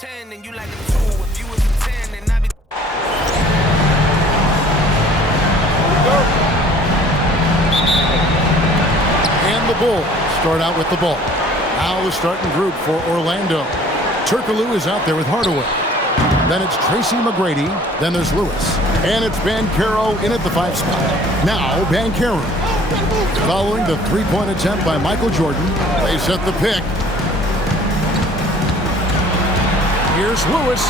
10 and you like a 2. If you was a 10 and I be... And the Bulls start out with the ball. Now the starting group for Orlando. Turkoglu is out there with Hardaway. Then it's Tracy McGrady. Then there's Lewis. And it's Banchero in at the 5 spot. Now Banchero. Following the three-point attempt by Michael Jordan, they set the pick. Here's Lewis.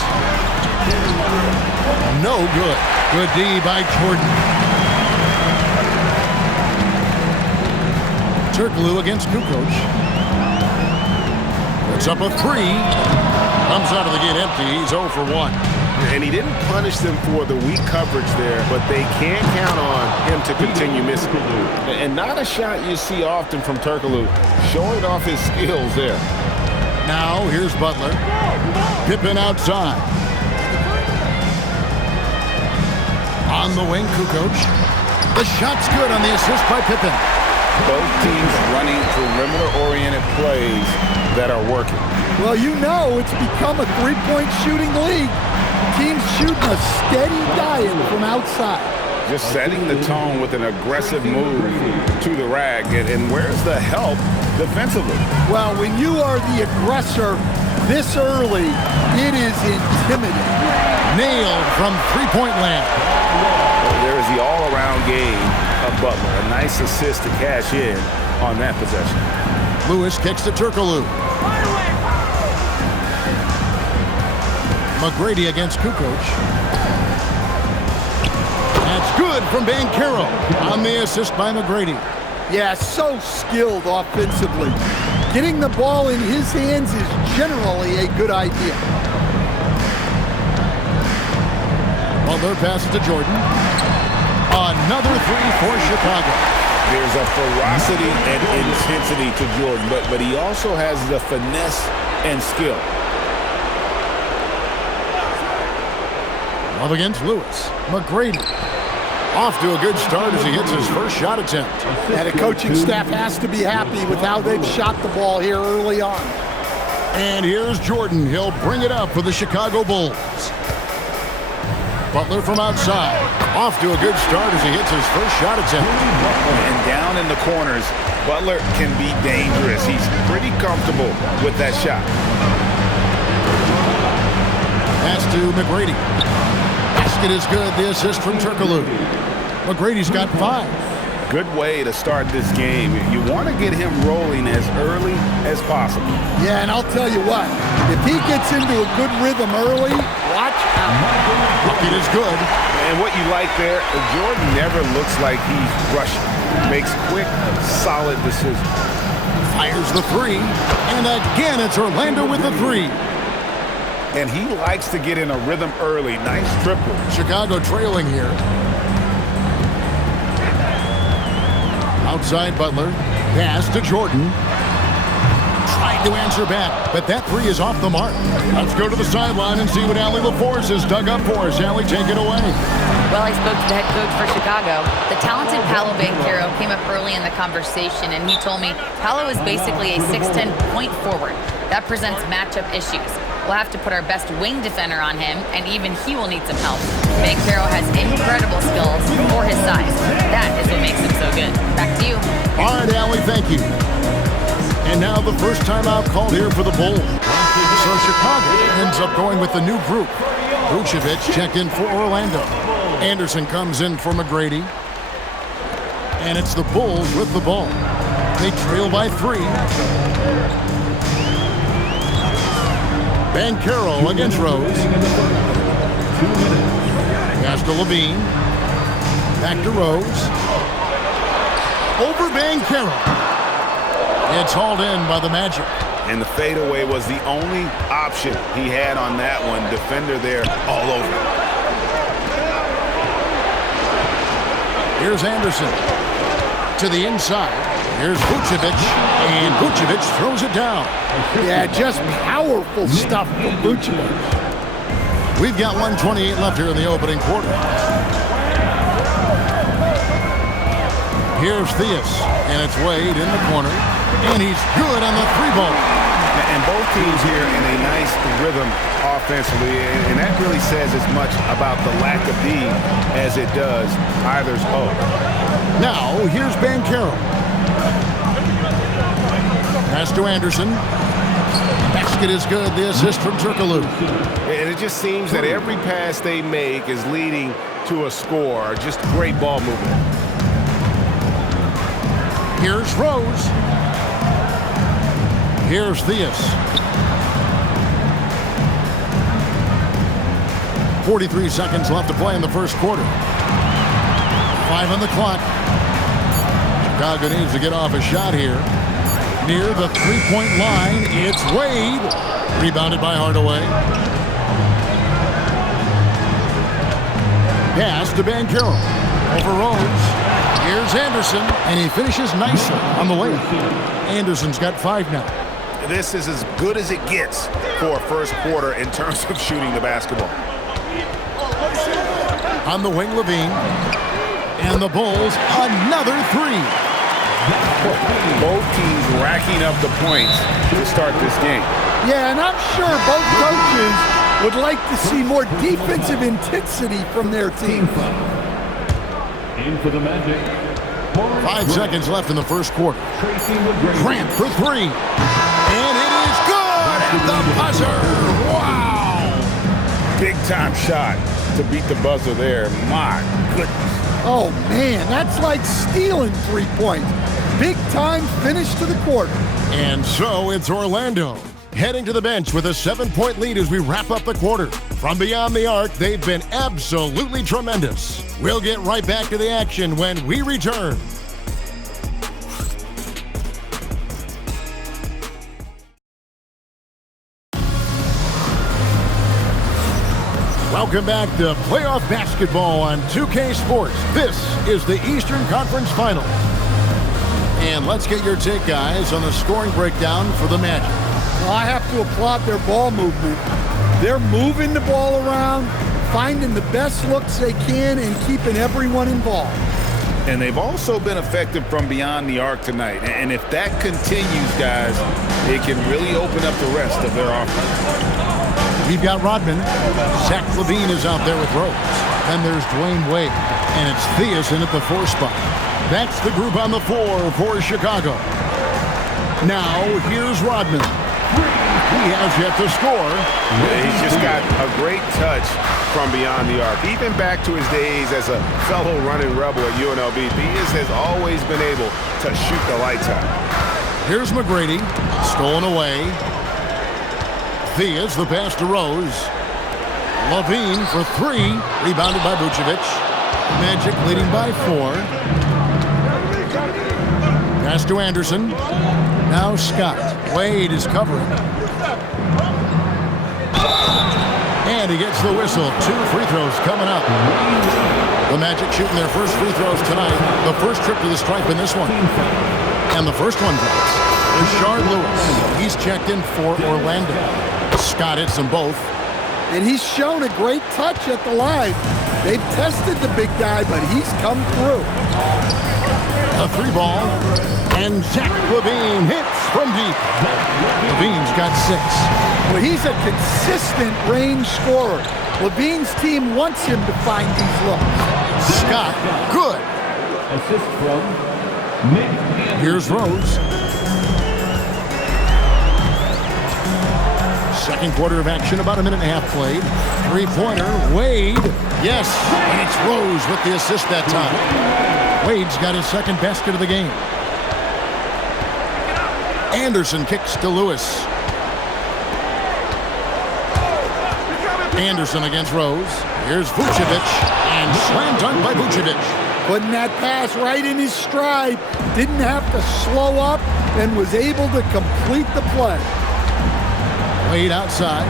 No good. Good D by Jordan. Turkoglu against Kukoc. Puts up a 3. Comes out of the gate empty. He's 0 for 1. And he didn't punish them for the weak coverage there, but they can't count on him to continue missing. And not a shot you see often from Turkoglu, showing off his skills there. Now here's Butler. Pippen outside. On the wing, Kukoc. The shot's good on the assist by Pippen. Both teams running perimeter-oriented plays that are working. Well, you know it's become a three-point shooting league. Teams shooting a steady diet from outside. Just setting the tone with an aggressive move to the rack. And where's the help defensively? Well, when you are the aggressor this early, it is intimidating. Nailed from three-point land. There is the all-around game of Butler. A nice assist to cash in on that possession. Lewis kicks to Turkoglu. McGrady against Kukoc. That's good from Banchero on the assist by McGrady. Yeah, so skilled offensively. Getting the ball in his hands is generally a good idea. Butler passes to Jordan. Another 3 for Chicago. There's a ferocity and intensity to Jordan, but he also has the finesse and skill. Up against Lewis. McGrady. Off to a good start as he hits his first shot attempt. And the coaching staff has to be happy with how they've shot the ball here early on. And here's Jordan. He'll bring it up for the Chicago Bulls. Butler from outside. Off to a good start as he hits his first shot attempt. And down in the corners, Butler can be dangerous. He's pretty comfortable with that shot. Pass to McGrady. Basket is good. The assist from Turkoglu. McGrady's got 5. Good way to start this game. You want to get him rolling as early as possible. Yeah, and I'll tell you what, if he gets into a good rhythm early, watch out. Bucket is good. And what you like there, Jordan never looks like he's rushing. Makes quick, solid decisions. Fires the 3. And again, it's Orlando with the 3. And he likes to get in a rhythm early. Nice triple. Chicago trailing here. Outside Butler. Pass to Jordan. Tried to answer back, but that 3 is off the mark. Let's go to the sideline and see what Allie LaForce has dug up for us. Allie, take it away. Well, I spoke to the head coach for Chicago. The talented Paolo Banchero came up early in the conversation, and he told me Paolo is basically a 6'10" point forward. That presents matchup issues. We'll have to put our best wing defender on him, and even he will need some help. Banchero has incredible skills for his size. That is what makes him so good. Back to you. All right, Allie, thank you. And now the first timeout called here for the Bulls. So Chicago ends up going with the new group. Vucevic checked in for Orlando. Anderson comes in for McGrady. And it's the Bulls with the ball. They trail by 3. Banchero against Rose. Pass to Levine. Back to Rose. Over Banchero. It's hauled in by the Magic. And the fadeaway was the only option he had on that one. Defender there all over. Here's Anderson. To the inside. Here's Vucevic. And Vucevic throws it down. Yeah, just powerful stuff from Vucevic. We've got 1:28 left here in the opening quarter. Here's Theus. And it's Wade in the corner. And he's good on the 3 ball. And both teams here in a nice rhythm offensively, and that really says as much about the lack of D as it does either's O. Now, here's Banchero. Pass to Anderson. Basket is good. The assist from Turkoglu. And it just seems that every pass they make is leading to a score. Just great ball movement. Here's Rose. Here's Theus. 43 seconds left to play in the first quarter. 5 on the clock. Chicago needs to get off a shot here. Near the three-point line, it's Wade. Rebounded by Hardaway. Pass to Banchero. Over Rose. Here's Anderson, and he finishes nicely on the layup. Anderson's got 5 now. This is as good as it gets for a first quarter in terms of shooting the basketball. On the wing, Levine. And the Bulls, another 3. Both teams racking up the points to start this game. Yeah, and I'm sure both coaches would like to see more defensive intensity from their team. In for the Magic. 5 seconds left in the first quarter. Grant for 3. And it is good at the buzzer. Wow. Big time shot to beat the buzzer there. My goodness. Oh, man, that's like stealing 3 points. Big time finish to the quarter. And so it's Orlando heading to the bench with a 7-point lead as we wrap up the quarter. From beyond the arc, they've been absolutely tremendous. We'll get right back to the action when we return. Welcome back to playoff basketball on 2K Sports. This is the Eastern Conference Final. And let's get your take, guys, on the scoring breakdown for the Magic. Well, I have to applaud their ball movement. They're moving the ball around, finding the best looks they can, and keeping everyone involved. And they've also been effective from beyond the arc tonight. And if that continues, guys, it can really open up the rest of their offense. We've got Rodman. Zach LaVine is out there with Rose. Then there's Dwayne Wade. And it's Theus in at the 4 spot. That's the group on the floor for Chicago. Now, here's Rodman. He has yet to score. He's just got a great touch from beyond the arc. Even back to his days as a fellow running rebel at UNLV, Theus has always been able to shoot the lights out. Here's McGrady. Stolen away. Theus, the pass to Rose. LaVine for 3. Rebounded by Vucevic. Magic leading by 4. Pass to Anderson. Now Scott. Wade is covering. And he gets the whistle. 2 free throws coming up. The Magic shooting their first free throws tonight. The first trip to the stripe in this one. And the first one drops. Rashard Lewis. He's checked in for Orlando. Scott hits them both. And he's shown a great touch at the line. They've tested the big guy, but he's come through. A 3 ball. And Zach LaVine hits from deep. LaVine's got 6. Well, he's a consistent range scorer. LaVine's team wants him to find these looks. Scott, good. Assist from Nick. Here's Rose. Second quarter of action, about a minute and a half played. 3-pointer, Wade. Yes, and it's Rose with the assist that time. Wade's got his second basket of the game. Anderson kicks to Lewis. Anderson against Rose. Here's Vucevic, and slam dunk by Vucevic. Putting that pass right in his stride. Didn't have to slow up and was able to complete the play. Wade outside.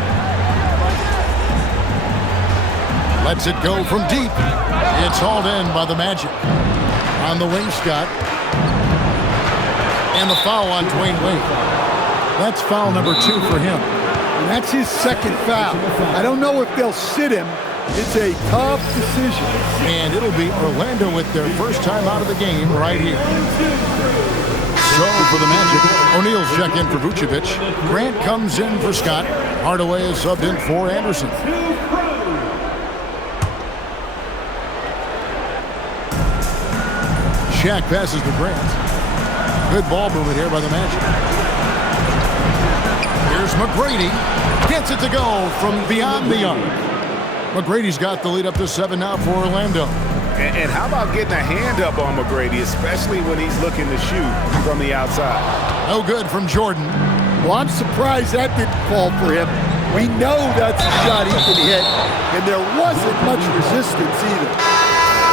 Lets it go from deep. It's hauled in by the Magic. On the wing, Scott. And the foul on Dwayne Wade. That's foul number 2 for him. And that's his second foul. I don't know if they'll sit him. It's a tough decision. And it'll be Orlando with their first time out of the game right here. So for the Magic, O'Neal's checked in for Vucevic. Grant comes in for Scott. Hardaway is subbed in for Anderson. Shaq passes to Grant. Good ball movement here by the Magic. Here's McGrady. Gets it to go from beyond the arc. McGrady's got the lead up to 7 now for Orlando. And how about getting a hand up on McGrady, especially when he's looking to shoot from the outside? No good from Jordan. Well, I'm surprised that didn't fall for him. We know that's a shot he can hit, and there wasn't much resistance either.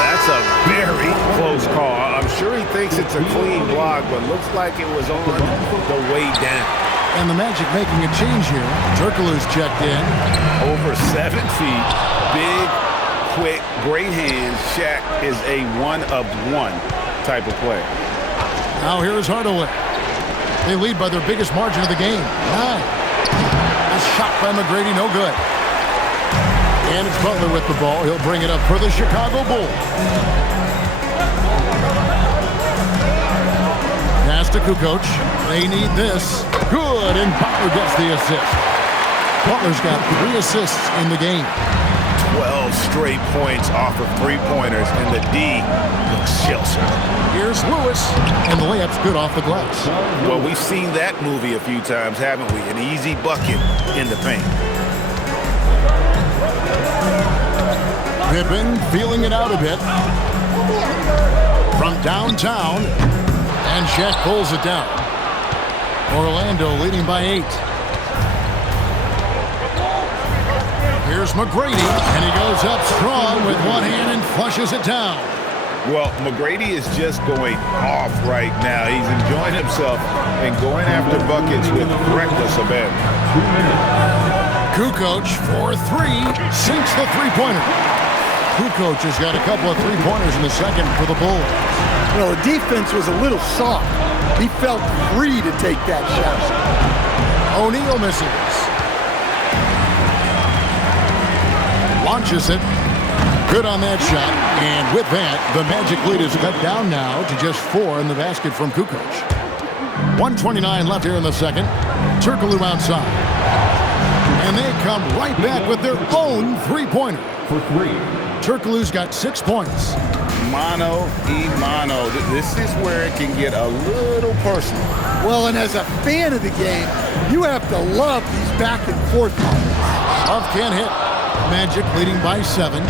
That's a very close call. I'm sure he thinks it's a clean block, but looks like it was on the way down. And the Magic making a change here. Turkoglu's checked in. Over 7 feet, big, quick, great hands. Shaq is a one-of-one type of player. Now here's Hardaway. They lead by their biggest margin of the game, 9. A shot by McGrady, no good. And it's Butler with the ball. He'll bring it up for the Chicago Bulls. Pass to Kukoc. They need this. Good, and Butler gets the assist. Butler's got 3 assists in the game. 12 straight points off of 3-pointers, and the D looks shell-shocked. Here's Lewis, and the layup's good off the glass. Well, we've seen that movie a few times, haven't we? An easy bucket in the paint. Pippen feeling it out a bit. From downtown, and Shaq pulls it down. Orlando leading by 8. Here's McGrady, and he goes up strong with one hand and flushes it down. Well, McGrady is just going off right now. He's enjoying himself and going after buckets with reckless abandon. Kukoc for 3, sinks the three-pointer. Kukoc has got a couple of three-pointers in the second for the Bulls. Well, the defense was a little soft. He felt free to take that shot. O'Neal misses. Launches it. Good on that shot. And with that, the Magic lead is cut down now to just 4 in the basket from Kukoc. 1:29 left here in the second. Turkoglu outside. And they come right back with their own three-pointer. For 3. Turkoglu's got 6 points. Mano. This is where it can get a little personal. Well, and as a fan of the game, you have to love these back and forth moments. Love can't hit. Magic leading by 7.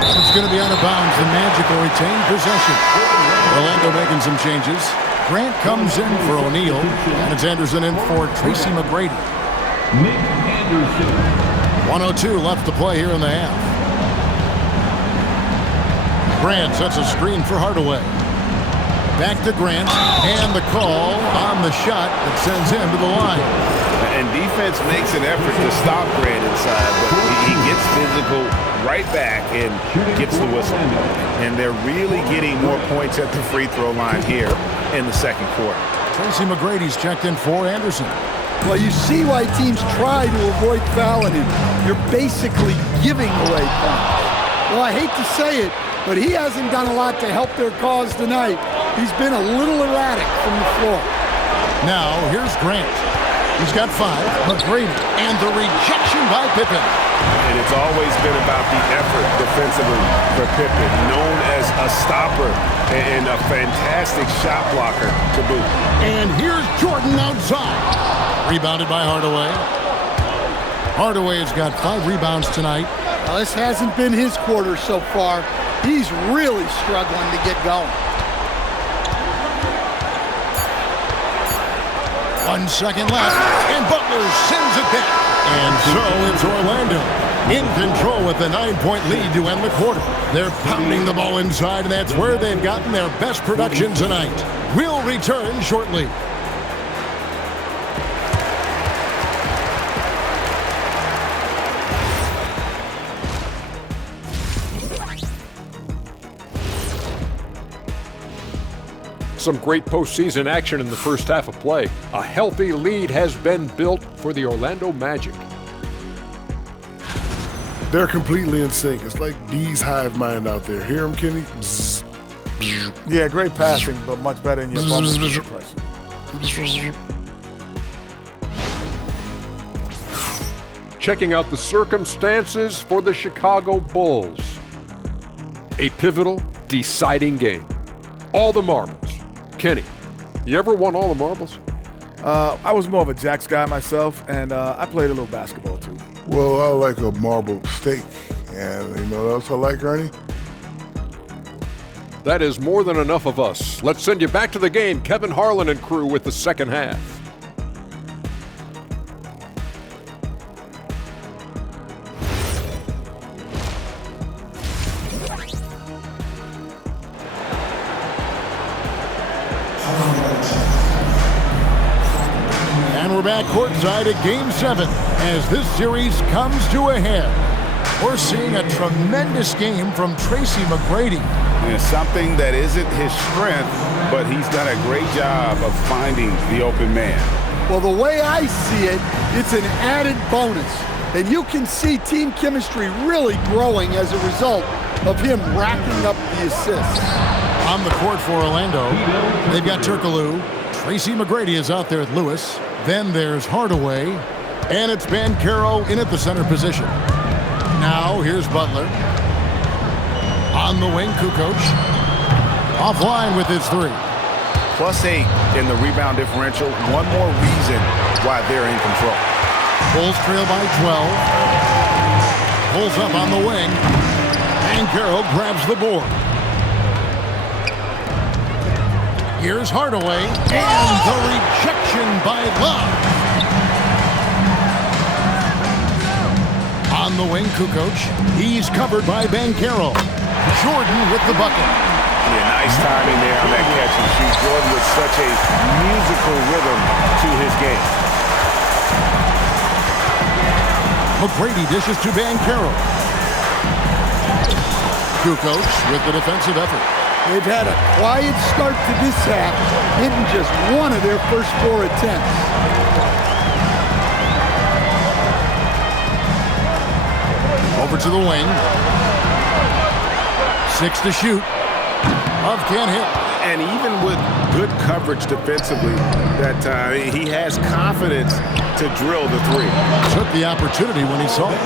It's going to be out of bounds. The Magic will retain possession. Orlando making some changes. Grant comes in for O'Neal, and it's Anderson in for Tracy McGrady. Nick Anderson. 1:02 left to play here in the half. Grant sets a screen for Hardaway. Back to Grant, and the call on the shot that sends him to the line. And defense makes an effort to stop Grant inside, but he gets physical right back and gets the whistle. And they're really getting more points at the free throw line here in the second quarter. Tracy McGrady's checked in for Anderson. Well, you see why teams try to avoid fouling him. You're basically giving away points. Well, I hate to say it, but he hasn't done a lot to help their cause tonight. He's been a little erratic from the floor. Now, here's Grant. He's got 5. McGrady, and the rejection by Pippen. And it's always been about the effort defensively for Pippen, known as a stopper and a fantastic shot blocker to boot. And here's Jordan outside. Rebounded by Hardaway. Hardaway has got 5 rebounds tonight. Well, this hasn't been his quarter so far. He's really struggling to get going. 1 second left, and Butler sends it back. And so it's Orlando in control with the 9-point lead to end the quarter. They're pounding the ball inside, and that's where they've gotten their best production tonight. We'll return shortly. Some great postseason action in the first half of play. A healthy lead has been built for the Orlando Magic. They're completely in sync. It's like bees hive mind out there. Hear them, Kenny? Bzzz. Yeah, great passing, but much better in your bubble pressure. Checking out the circumstances for the Chicago Bulls. A pivotal, deciding game. All the marbles. Kenny, you ever won all the marbles? I was more of a jacks guy myself, and I played a little basketball too. Well, I like a marbled steak. And you know what else I like, Ernie? That is more than enough of us. Let's send you back to the game. Kevin Harlan and crew with the second half. And we're back courtside at Game 7 as this series comes to a head. We're seeing a tremendous game from Tracy McGrady. And something that isn't his strength, but he's done a great job of finding the open man. Well, the way I see it, it's an added bonus. And you can see team chemistry really growing as a result of him racking up the assists. On the court for Orlando, they've got Turkoglu. Tracy McGrady is out there at Lewis. Then there's Hardaway. And it's Banchero in at the center position. Now here's Butler. On the wing, Kukoc. Offline with his three. +8 in the rebound differential. One more reason why they're in control. Bulls trail by 12. Pulls up on the wing. Banchero grabs the board. Here's Hardaway. And the rejection by Love. On the wing, Kukoc. He's covered by Banchero. Jordan with the bucket. Yeah, nice timing there on that catch and shoot. Jordan with such a musical rhythm to his game. McGrady dishes to Banchero. Kukoc with the defensive effort. They've had a quiet start to this half, hitting just one of their first 4 attempts. Over to the wing. 6 to shoot. Love can't hit. And even with good coverage defensively that time, he has confidence to drill the three. Took the opportunity when he saw it.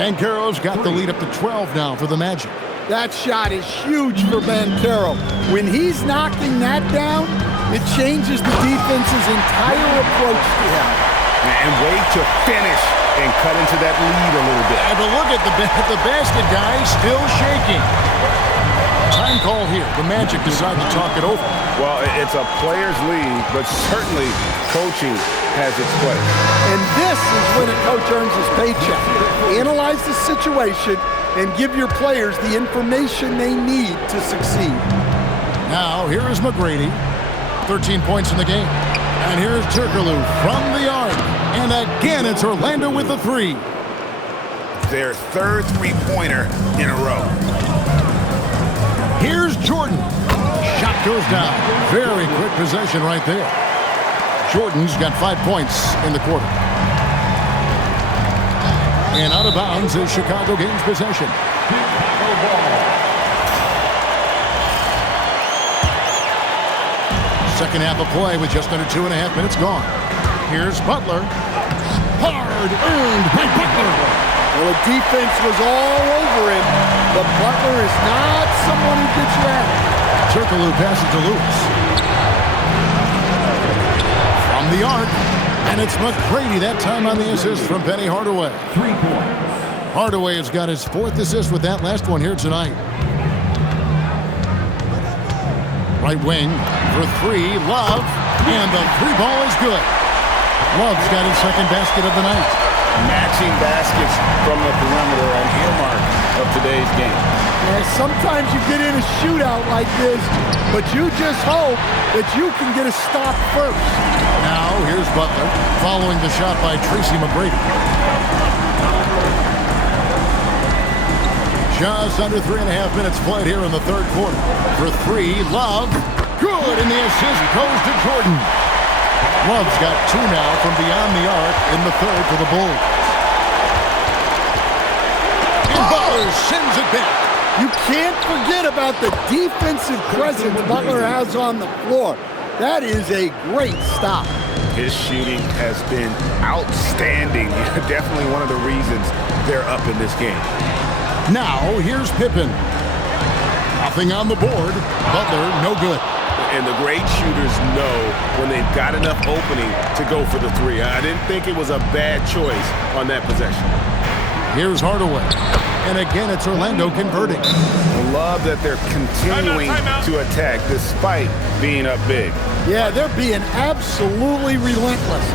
Banchero's got the lead up to 12 now for the Magic. That shot is huge for Banchero. When he's knocking that down, it changes the defense's entire approach to him. And way to finish and cut into that lead a little bit. And but look at the basket guy still shaking. Time call here. The Magic decide to talk it over. Well, it's a player's league, but certainly coaching has its place. And this is when a coach earns his paycheck. Analyze the situation and give your players the information they need to succeed. Now, here is McGrady. 13 points in the game. And here's Turkoglu from the arc. And again, it's Orlando with the three. Their third three-pointer in a row. Here's Jordan. Shot goes down. Very quick possession right there. Jordan's got 5 points in the quarter. And out of bounds is Chicago gains possession. Second half of play with just under 2.5 minutes gone. Here's Butler. Hard earned by Butler. Well, the defense was all over him, but Butler is not someone who gets you out. Turkoglu passes to Lewis. From the arc, and it's McGrady that time on the assist from Penny Hardaway. 3 points. Hardaway has got his 4th assist with that last one here tonight. Right wing for 3, Love, and the 3 ball is good. Love's got his 2nd basket of the night. Matching baskets from the perimeter an earmark of today's game. Yeah, sometimes you get in a shootout like this, but you just hope that you can get a stop first. Now here's Butler following the shot by Tracy McGrady. Just under 3.5 minutes played here in the third quarter. For 3, Love. Good, and the assist goes to Jordan. Love's got 2 now from beyond the arc in the third for the Bulls. And Butler sends it back. You can't forget about the defensive presence Butler has on the floor. That is a great stop. His shooting has been outstanding. Definitely one of the reasons they're up in this game. Now, here's Pippen. Nothing on the board. Butler, no good. And the great shooters know when they've got enough opening to go for the three. I didn't think it was a bad choice on that possession. Here's Hardaway. And again, it's Orlando converting. I love that they're continuing to attack despite being up big. Yeah, they're being absolutely relentless,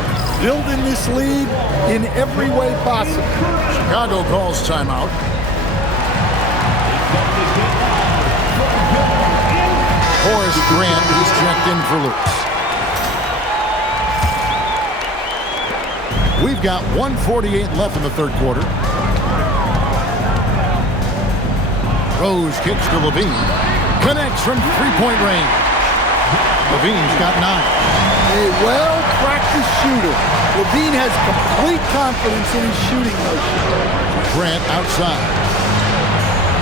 building this lead in every way possible. Chicago calls timeout. Horace Grant is checked in for Lewis. We've got 1:48 left in the third quarter. Rose kicks to Levine. Connects from three-point range. Levine's got 9. A well-practiced shooter. Levine has complete confidence in his shooting motion. Grant outside.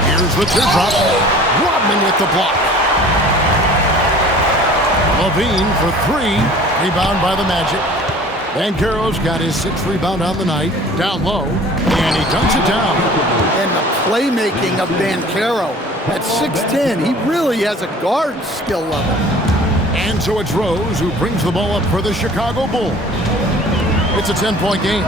Here's the teardrop. Rodman with the block. Levine for 3. Rebound by the Magic. Banchero's got his 6th rebound on the night. Down low. And he dunks it down. And the playmaking of Banchero. At 6'10", he really has a guard skill level. And so it's Rose who brings the ball up for the Chicago Bulls. It's a 10-point game.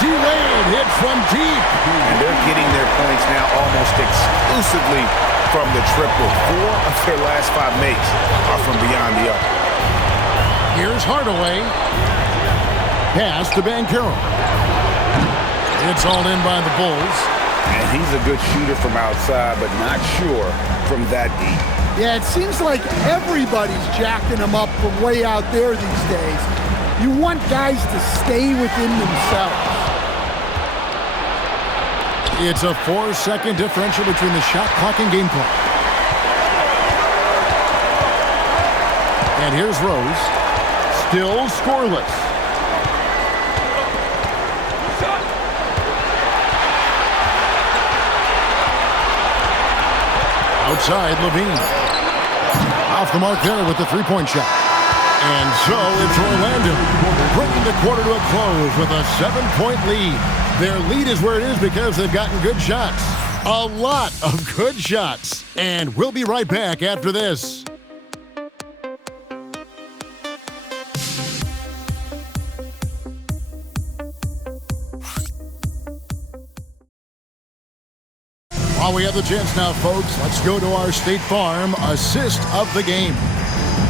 D-Wade hits from deep. And they're getting their points now almost exclusively from the triple. 4 of their last 5 makes are from beyond the arc. Here's Hardaway. Pass to Banchero. It's all in by the Bulls. And he's a good shooter from outside, but not sure from that deep. Yeah, it seems like everybody's jacking him up from way out there these days. You want guys to stay within themselves. It's a 4-second differential between the shot clock and game clock. And here's Rose. Still scoreless. Outside, Levine. Off the mark there with the three-point shot. And so it's Orlando bringing the quarter to a close with a 7-point lead. Their lead is where it is because they've gotten good shots. A lot of good shots. And we'll be right back after this. While we have the chance now, folks, let's go to our State Farm assist of the game.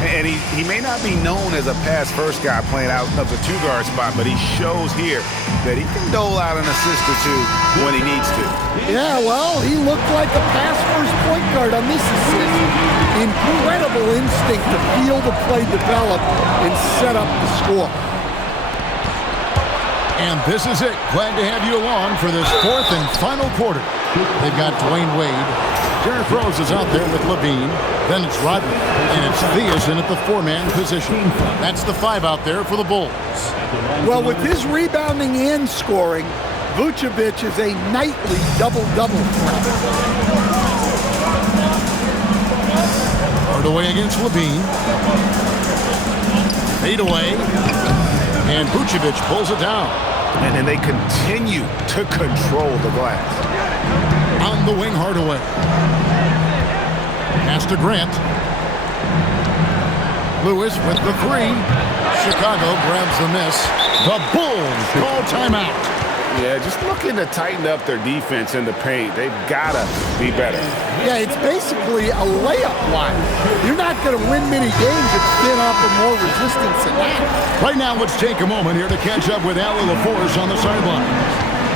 And he may not be known as a pass-first guy playing out of the two-guard spot, but he shows here that he can dole out an assist or two when he needs to. Yeah, well, he looked like a pass-first point guard on this assist. Incredible instinct to feel the play develop and set up the score. And this is it. Glad to have you along for this 4th and final quarter. They've got Dwayne Wade. Derrick Rose is out there with Levine. Then it's Rodman. And it's Thiessen at the 4-man position. That's the 5 out there for the Bulls. Well, with his rebounding and scoring, Vucevic is a nightly double-double threat. Hardaway against Levine. Fade away. And Vucevic pulls it down. And then they continue to control the glass. On the wing, Hardaway. Pass to Grant. Lewis with the 3. Chicago grabs the miss. The Bulls call timeout. Yeah, just looking to tighten up their defense in the paint. They've got to be better. Yeah, it's basically a layup line. You're not going to win many games if you can't offer more resistance than that. Right now, let's take a moment here to catch up with Allie LaForce on the sideline.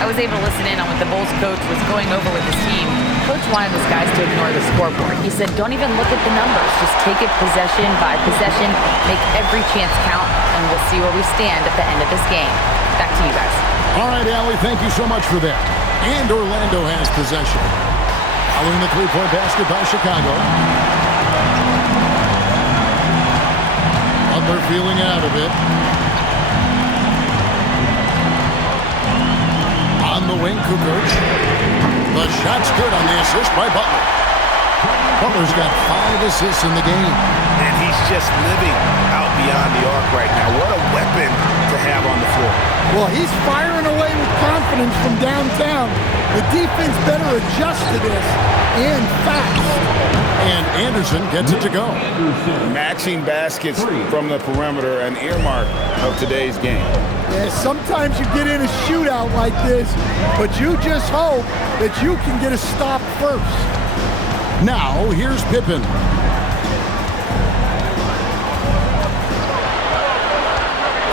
I was able to listen in on what the Bulls coach was going over with his team. Coach wanted his guys to ignore the scoreboard. He said, don't even look at the numbers. Just take it possession by possession, make every chance count, and we'll see where we stand at the end of this game. Back to you guys. All right, Allie, thank you so much for that. And Orlando has possession. Following the three-point basket by Chicago. Butler feeling out of it. On the wing, Kukoc. The shot's good on the assist by Butler. Butler's got 5 assists in the game. And he's just living out beyond the arc right now. What a weapon to have on the floor. Well, he's firing away with confidence from downtown. The defense better adjust to this, and fast. And Anderson gets it to go. Matching baskets from the perimeter, an earmark of today's game. Yeah, sometimes you get in a shootout like this, but you just hope that you can get a stop first. Now, here's Pippen.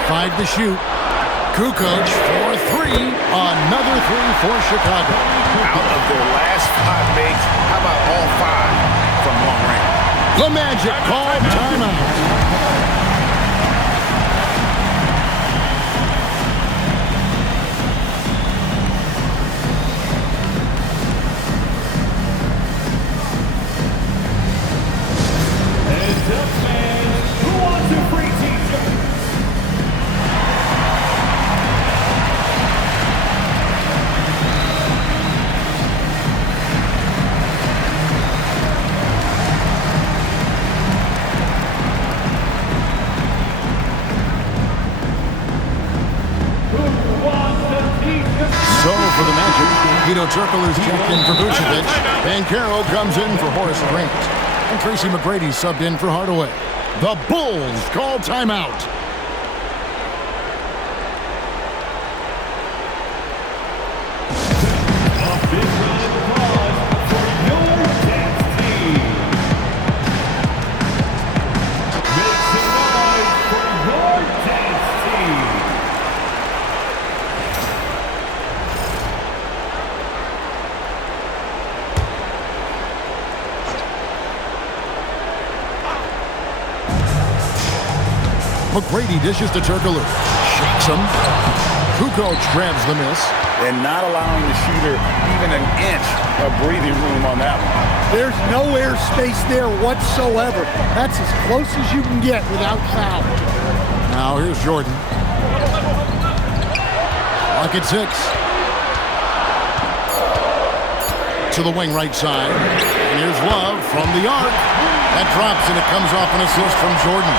Five to shoot. Kukoc for 3. Another 3 for Chicago. Out of their last 5 makes, how about all 5 from long range? The Magic call timeout. For the Magic, Hedo Turkoglu's checked in for Vucevic. Banchero comes in for Horace Grant. And Tracy McGrady subbed in for Hardaway. The Bulls call timeout. McGrady dishes to Turkoglu. Shakes him. Kukoc grabs the miss. And not allowing the shooter even an inch of breathing room on that one. There's no air space there whatsoever. That's as close as you can get without foul. Now here's Jordan. Lock at 6. To the wing right side. And here's Love from the arc. That drops and it comes off an assist from Jordan.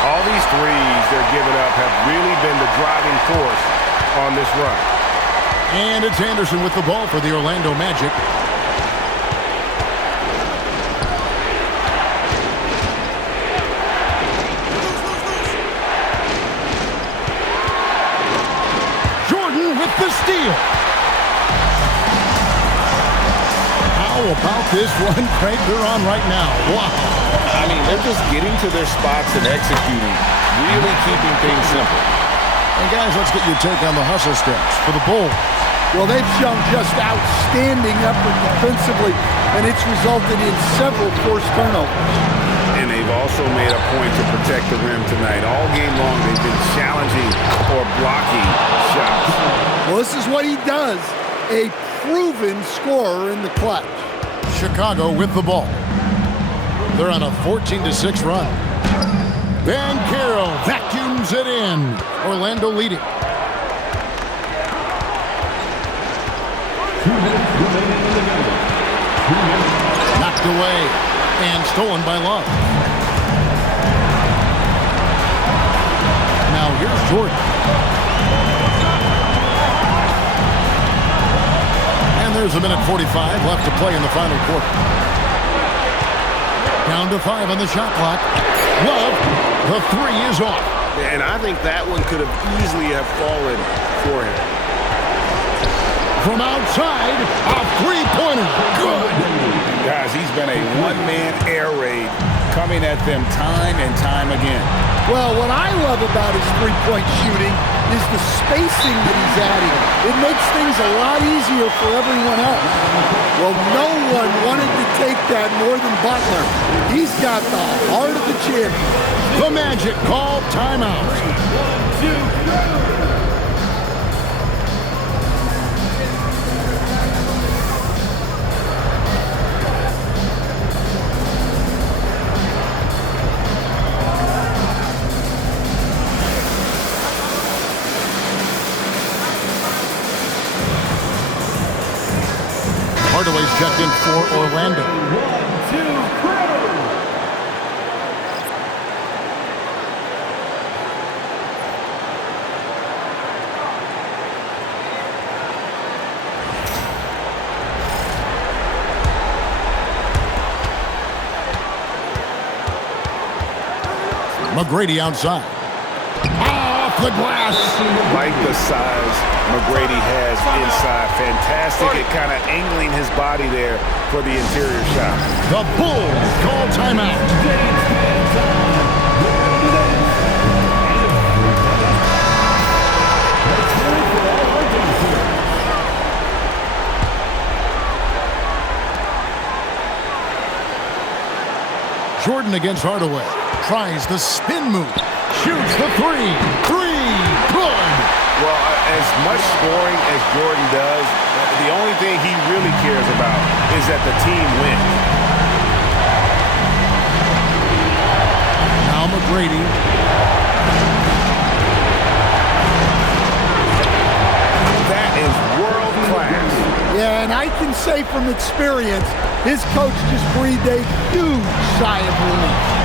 All these threes they're giving up have really been the driving force on this run. And it's Anderson with the ball for the Orlando Magic. Jordan with the steal. How about this one, Craig? They're on right now. Wow. I mean, they're just getting to their spots and executing, really keeping things simple. And guys, let's get your take on the hustle steps for the Bulls. Well, they've shown just outstanding effort defensively, and it's resulted in several forced turnovers. And they've also made a point to protect the rim tonight. All game long, they've been challenging or blocking shots. Well, this is what he does, a proven scorer in the clutch. Chicago with the ball. They're on a 14-6 run. Banchero vacuums it in. Orlando leading. 2 minutes remaining in the game. 2 minutes. Knocked away and stolen by Love. Now here's Jordan. And there's a minute 45 left to play in the final quarter. Down to 5 on the shot clock. Love, the 3 is off. And I think that one could have easily have fallen for him. From outside, a 3-pointer. Good. Guys, he's been a one-man air raid coming at them time and time again. Well, what I love about his three-point shooting is the spacing that he's adding. It makes things a lot easier for everyone else. Well, no one wanted to take that more than Butler. He's got the heart of the champion. The Magic call timeout. 1, 2, 3. point for Orlando. 1-2 crew. McGrady outside. Off the glass. Like the size McGrady has inside. Fantastic at kind of angling his body there for the interior shot. The Bulls call timeout. Jordan against Hardaway. Tries the spin move. Shoots the three. Good. Well, as much scoring as Jordan does, the only thing he really cares about is that the team wins. Now McGrady. That is world class. Yeah, and I can say from experience, his coach just breathed a huge sigh of relief.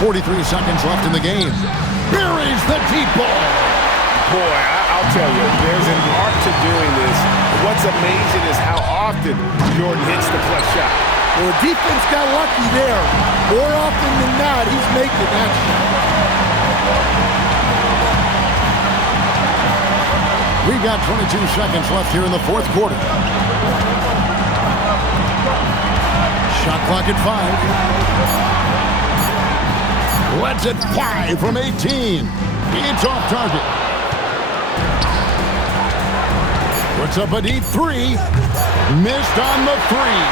43 seconds left in the game. Buries the deep ball. Boy, I'll tell you, there's an art to doing this. What's amazing is how often Jordan hits the clutch shot. Well, the defense got lucky there. More often than not, he's making that shot. We've got 22 seconds left here in the fourth quarter. Shot clock at 5. Let's it fly from 18. It's off target. Puts up a deep three. Missed on the three.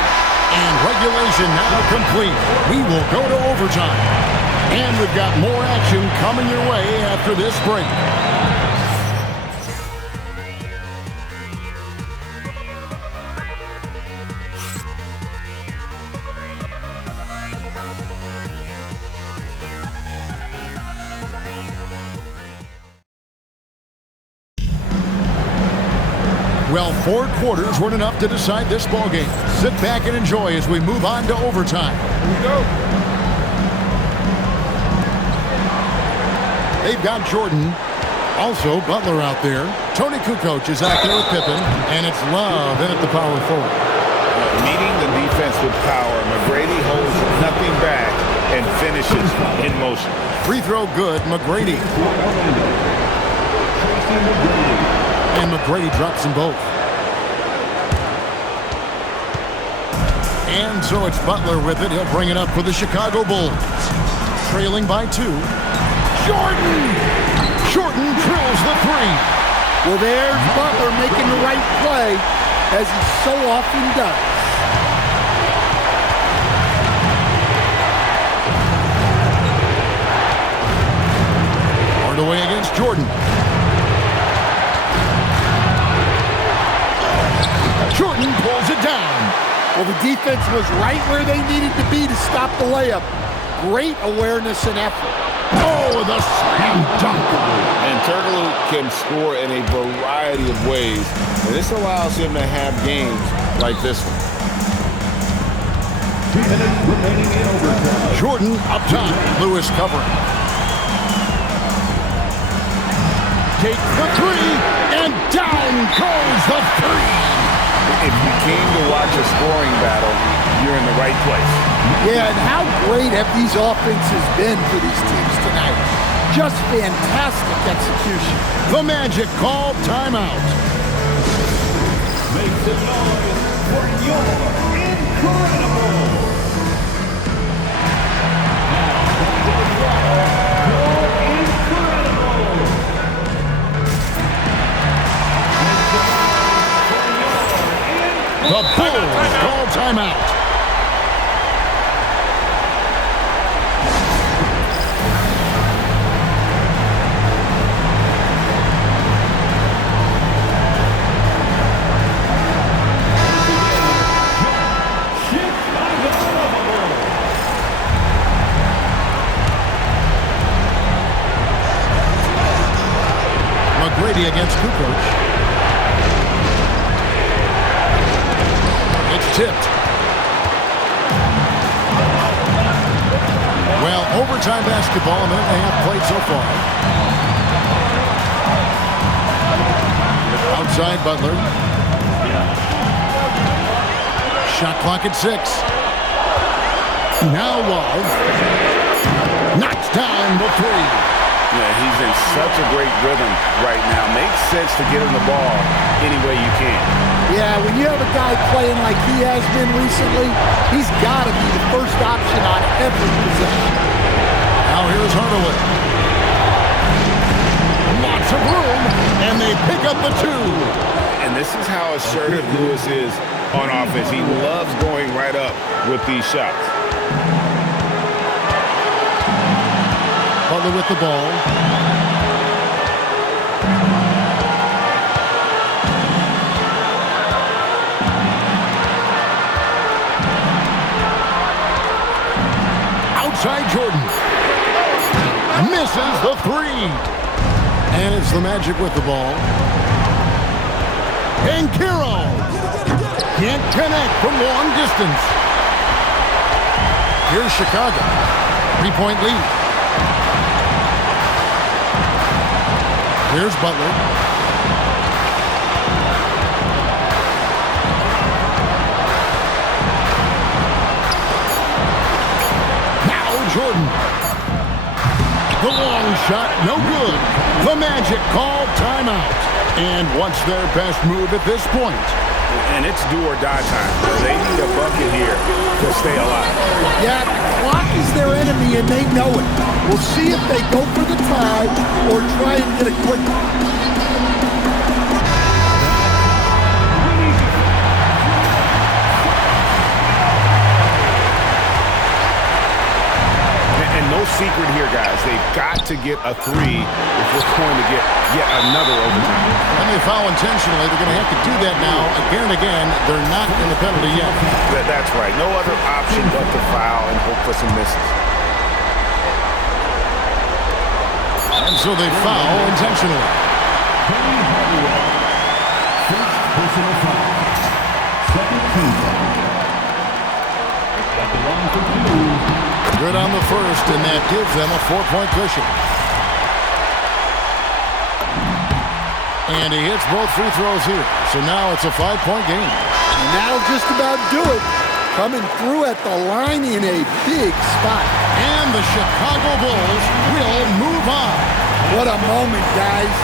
And regulation now complete. We will go to overtime. And we've got more action coming your way after this break. Well, 4 quarters weren't enough to decide this ballgame. Sit back and enjoy as we move on to overtime. Here we go. They've got Jordan. Also, Butler out there. Toni Kukoc is out there with Pippen. And it's Love in at the power forward. Meeting the defense with power, McGrady holds nothing back and finishes in motion. Free throw good, McGrady. And McGrady drops them both. And so it's Butler with it. He'll bring it up for the Chicago Bulls. Trailing by 2. Jordan drills the three. Well, there's Butler making the right play, as he so often does. Hardaway against Jordan. Jordan pulls it down. Well, the defense was right where they needed to be to stop the layup. Great awareness and effort. Oh, the slam dunk. And Turkoglu can score in a variety of ways, and this allows him to have games like this one. 2 minutes remaining in overtime. Jordan up top. Lewis covering. Takes the three, and down goes the three. If you came to watch a scoring battle, you're in the right place. Yeah, and how great have these offenses been for these teams tonight? Just fantastic execution. The Magic call timeout. Make some noise for your incredible. The Bulls call timeout. McGrady against Kukoc. tipped. Well, overtime basketball, a minute and a half played so far. Outside Butler. Shot clock at 6. Now Love. Knocks down the 3. Yeah, he's in such a great rhythm right now. Makes sense to get him the ball any way you can. Yeah, when you have a guy playing like he has been recently, he's got to be the first option on every possession. Now here's Hardaway. Lots of room, and they pick up the 2. And this is how assertive Lewis is on offense. He loves going right up with these shots. Butler with the ball. Outside Jordan. Misses the 3. And it's the Magic with the ball. And Kiro can't connect from long distance. Here's Chicago. 3-point lead. Here's Butler. Now Jordan. The long shot, no good. The Magic called timeout. And what's their best move at this point? And it's do or die time. They need a bucket here to stay alive. Yeah, the clock is their enemy, and they know it. We'll see if they go for the tie or try and get a quick one. No secret here, guys. They've got to get a 3 if we're going to get yet another overtime. And they foul intentionally. They're going to have to do that now again and again. They're not in the penalty yet. That's right. No other option but to foul and hope for some misses. And so they foul intentionally. First personal foul. Second team foul. At the line for 2. Good on the first, and that gives them a 4-point cushion. And he hits both free throws here. So now it's a 5-point game. And that'll just about do it. Coming through at the line in a big spot. And the Chicago Bulls will move on. What a moment, guys.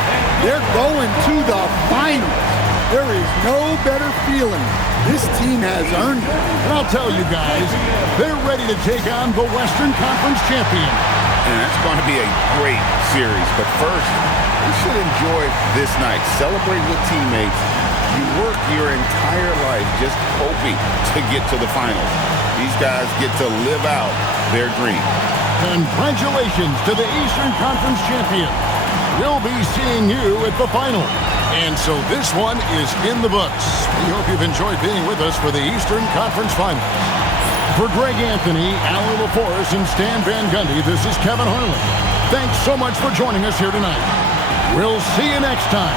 They're going to the finals. There is no better feeling. This team has earned it. And I'll tell you guys, they're ready to take on the Western Conference champion. And that's going to be a great series. But first, we should enjoy this night. Celebrate with teammates. You work your entire life just hoping to get to the finals. These guys get to live out their dream. Congratulations to the Eastern Conference champion. We'll be seeing you at the final. And so this one is in the books. We hope you've enjoyed being with us for the Eastern Conference Finals. For Greg Anthony, Alan LaForest, and Stan Van Gundy, this is Kevin Harlan. Thanks so much for joining us here tonight. We'll see you next time